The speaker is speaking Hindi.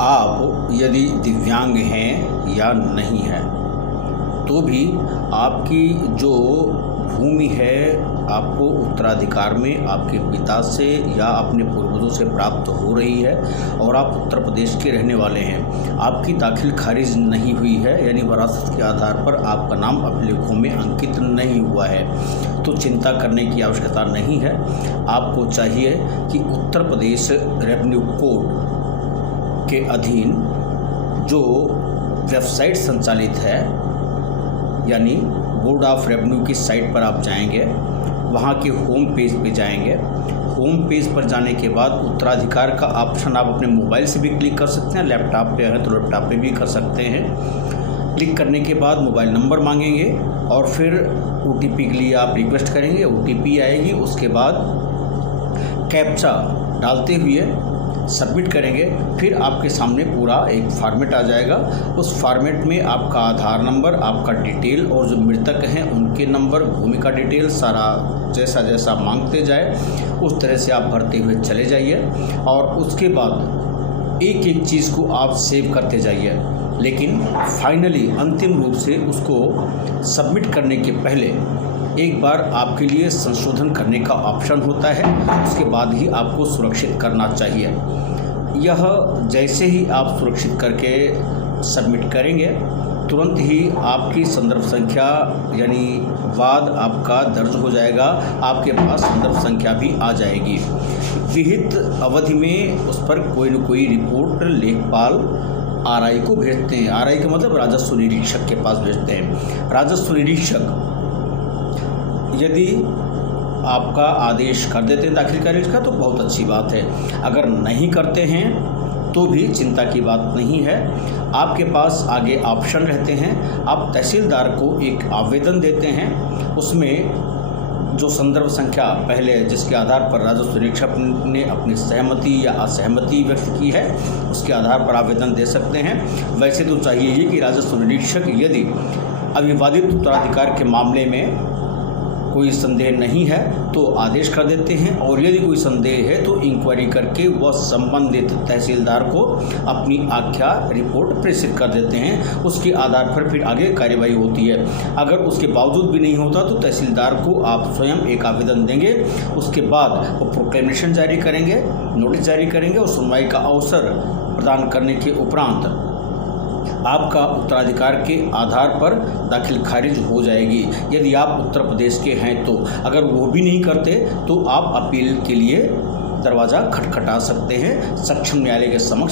आप यदि दिव्यांग हैं या नहीं हैं तो भी आपकी जो भूमि है आपको उत्तराधिकार में आपके पिता से या अपने पूर्वजों से प्राप्त हो रही है और आप उत्तर प्रदेश के रहने वाले हैं, आपकी दाखिल खारिज नहीं हुई है, यानी विरासत के आधार पर आपका नाम अभिलेखों में अंकित नहीं हुआ है, तो चिंता करने की आवश्यकता नहीं है। आपको चाहिए कि उत्तर प्रदेश रेवेन्यू कोड के अधीन जो वेबसाइट संचालित है, यानी बोर्ड ऑफ रेवेन्यू की साइट पर आप जाएंगे, वहाँ के होम पेज पे जाएंगे। होम पेज पर जाने के बाद उत्तराधिकार का ऑप्शन आप अपने मोबाइल से भी क्लिक कर सकते हैं, लैपटॉप पे है तो लैपटॉप पे भी कर सकते हैं। क्लिक करने के बाद मोबाइल नंबर मांगेंगे और फिर OTP के लिए आप रिक्वेस्ट करेंगे, OTP आएगी, उसके बाद कैप्चा डालते हुए सबमिट करेंगे। फिर आपके सामने पूरा एक फॉर्मेट आ जाएगा। उस फॉर्मेट में आपका आधार नंबर, आपका डिटेल और जो मृतक हैं उनके नंबर, भूमि का डिटेल सारा जैसा जैसा मांगते जाए उस तरह से आप भरते हुए चले जाइए और उसके बाद एक एक चीज़ को आप सेव करते जाइए। लेकिन फाइनली अंतिम रूप से उसको सबमिट करने के पहले एक बार आपके लिए संशोधन करने का ऑप्शन होता है, उसके बाद ही आपको सुरक्षित करना चाहिए। यह जैसे ही आप सुरक्षित करके सबमिट करेंगे तुरंत ही आपकी संदर्भ संख्या यानी वाद आपका दर्ज हो जाएगा, आपके पास संदर्भ संख्या भी आ जाएगी। विहित अवधि में उस पर कोई न कोई रिपोर्ट लेखपाल RI को भेजते हैं। RI का मतलब राजस्व निरीक्षक के पास भेजते हैं। राजस्व निरीक्षक यदि आपका आदेश कर देते हैं दाखिल खारिज का तो बहुत अच्छी बात है, अगर नहीं करते हैं तो भी चिंता की बात नहीं है। आपके पास आगे ऑप्शन रहते हैं। आप तहसीलदार को एक आवेदन देते हैं, उसमें जो संदर्भ संख्या पहले जिसके आधार पर राजस्व निरीक्षक ने अपनी सहमति या असहमति व्यक्त की है उसके आधार पर आवेदन दे सकते हैं। वैसे तो चाहिए ही कि राजस्व निरीक्षक यदि अविवादित उत्तराधिकार के मामले में कोई संदेह नहीं है तो आदेश कर देते हैं, और यदि कोई संदेह है तो इंक्वायरी करके वह संबंधित तहसीलदार को अपनी आख्या रिपोर्ट प्रेषित कर देते हैं। उसके आधार पर फिर आगे कार्यवाही होती है। अगर उसके बावजूद भी नहीं होता तो तहसीलदार को आप स्वयं एक आवेदन देंगे, उसके बाद वो प्रोक्लेमेशन जारी करेंगे, नोटिस जारी करेंगे और सुनवाई का अवसर प्रदान करने के उपरांत आपका उत्तराधिकार के आधार पर दाखिल खारिज हो जाएगी, यदि आप उत्तर प्रदेश के हैं तो। अगर वो भी नहीं करते तो आप अपील के लिए दरवाज़ा खटखटा सकते हैं सक्षम न्यायालय के समक्ष।